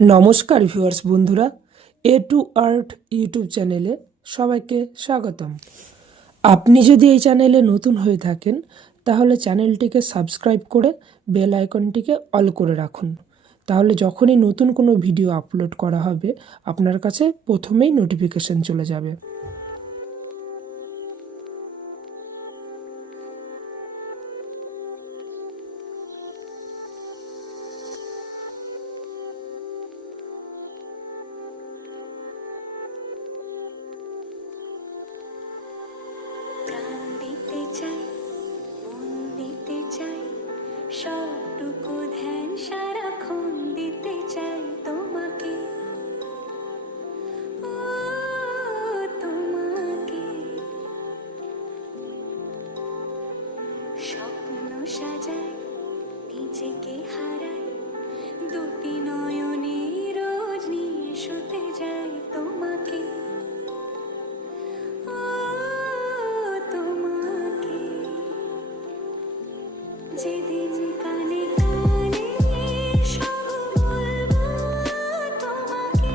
নমস্কার ভিউয়ার্স বন্ধুরা, এ two art YouTube চ্যানেলে সবাইকে স্বাগতম। আপনি যদি এই চ্যানেলে নতুন হয়ে থাকেন তাহলে চ্যানেলটিকে সাবস্ক্রাইব করে বেল আইকনটিকে অল করে রাখুন। তাহলে যখনই নতুন কোনো ভিডিও আপলোড করা হবে আপনার কাছে প্রথমেই নোটিফিকেশন চলে যাবে। সবটুকু ধ্যান সারাক্ষণ দিতে চাই তোমাকে, ও তোমাকে। স্বপ্ন সাজাই, নিজেকে হারাই, দুটি নয়নে রোজ নিয়ে শুতে যাই তোমাকে, ও তোমাকে। যেদিন কানে কানে সব বলবো তোমাকে,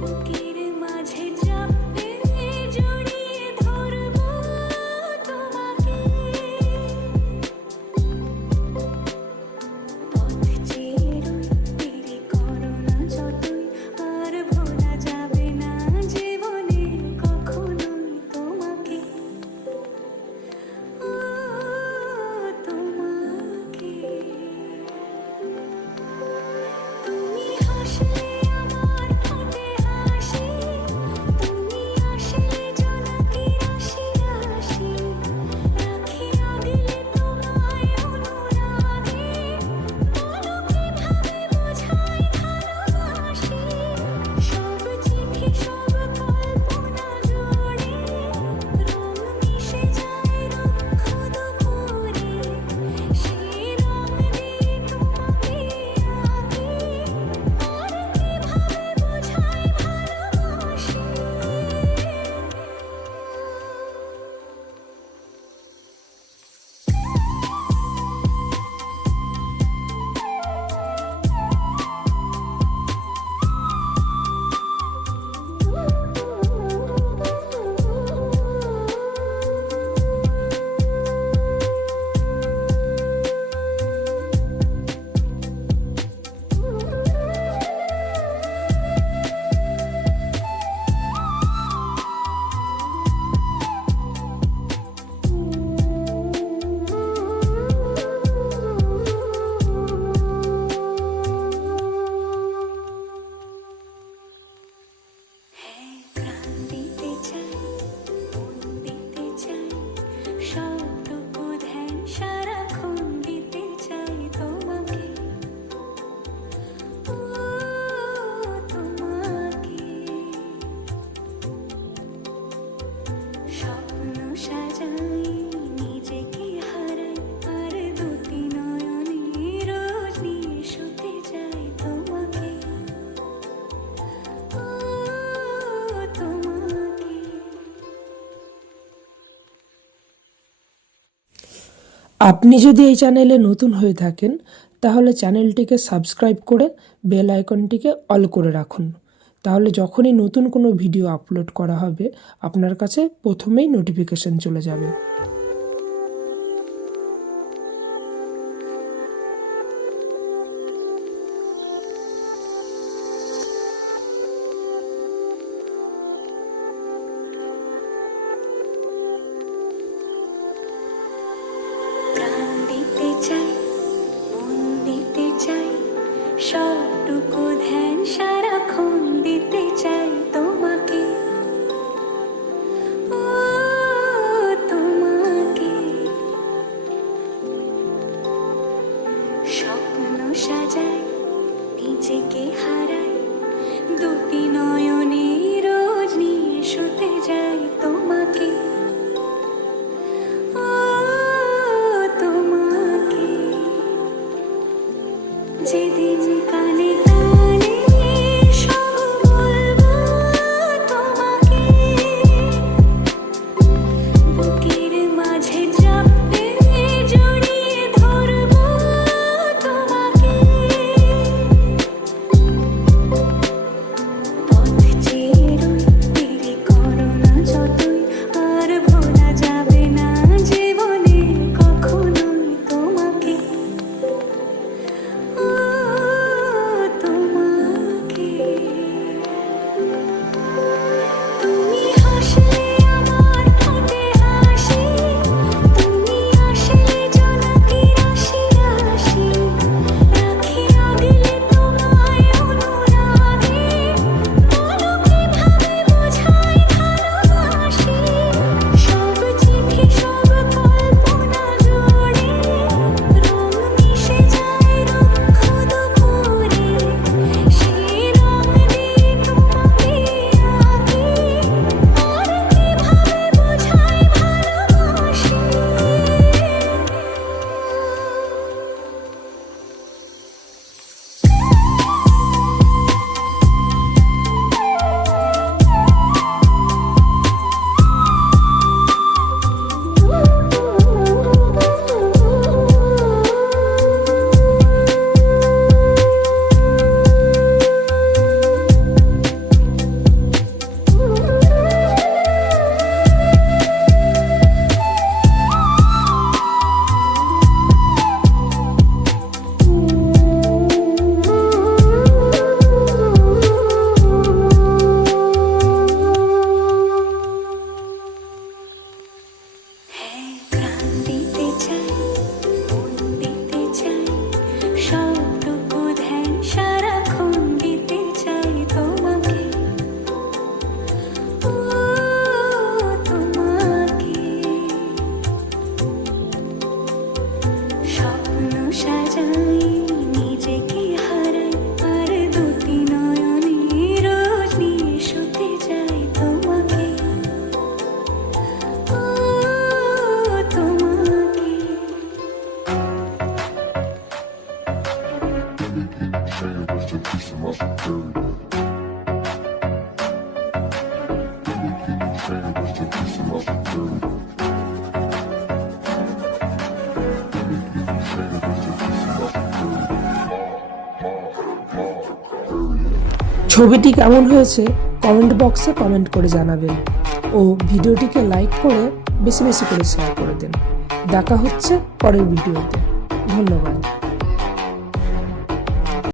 বুকের মাঝে চাপতে জড়িয়ে ধরবো তোমাকে। পথ চেয়ে রই, দেরি করো না যতই, আর ভোলা যাবে না জীবনে কখনোই তোমাকে, ও তোমাকে। তুমি হাসলে আমার ঠোঁটে হাসি, তুমি আসলে জোনাকি রাশি রাশি, রাখি আগলে তোমায় অনুরাগে, বলো কিভাবে বোঝাই ভালোবাসি। সব চিঠি সব কল্পনা জোড়ে, রং মিশে যায় রুক্ষ দুপুরে, সেই রং দিয়ে তোমাকে আঁকি, আর কিভাবে বোঝাই ভালোবাসি। প্রাণ দিতে চাই, মন দিতে চাই, সবটুকু ধ্যান সারাক্ষণ দিতে চাই তোমাকে, ও তোমাকে। স্বপ্ন সাজাই, নিজেকে হারাই, আর দুটি নয়নে রোজ নিয়ে শুতে যাই তোমাকে, ও তোমাকে। আপনি যদি এই চ্যানেলে নতুন হয়ে থাকেন তাহলে চ্যানেলটিকে সাবস্ক্রাইব করে বেল আইকনটিকে অল করে রাখুন। তাহলে যখনই নতুন কোনো ভিডিও আপলোড করা হবে আপনার কাছে প্রথমেই নোটিফিকেশন চলে যাবে। প্রাণ দিতে চাই, মন দিতে চাই, সবটুকু ধ্যান সারাক্ষণ দিতে চাই তোমাকে, ও তোমাকে। স্বপ্ন সাজাই, নিজেকে হারাই, দুটি নয়নে রোজ নিয়ে শুতে যাই তোমাকে, ও তোমাকে। যেদিন কানে কানে সব বলবো তোমাকে, বুকের মাঝে চাপতে জড়িয়ে ধরবো তোমাকে। ছবিটি কেমন হয়েছে কমেন্ট বক্সে কমেন্ট করে জানাবেন ও ভিডিওটিকে লাইক করে বেশি বেশি করে শেয়ার করে দিন। দেখা হচ্ছে পরের ভিডিওতে। ধন্যবাদ।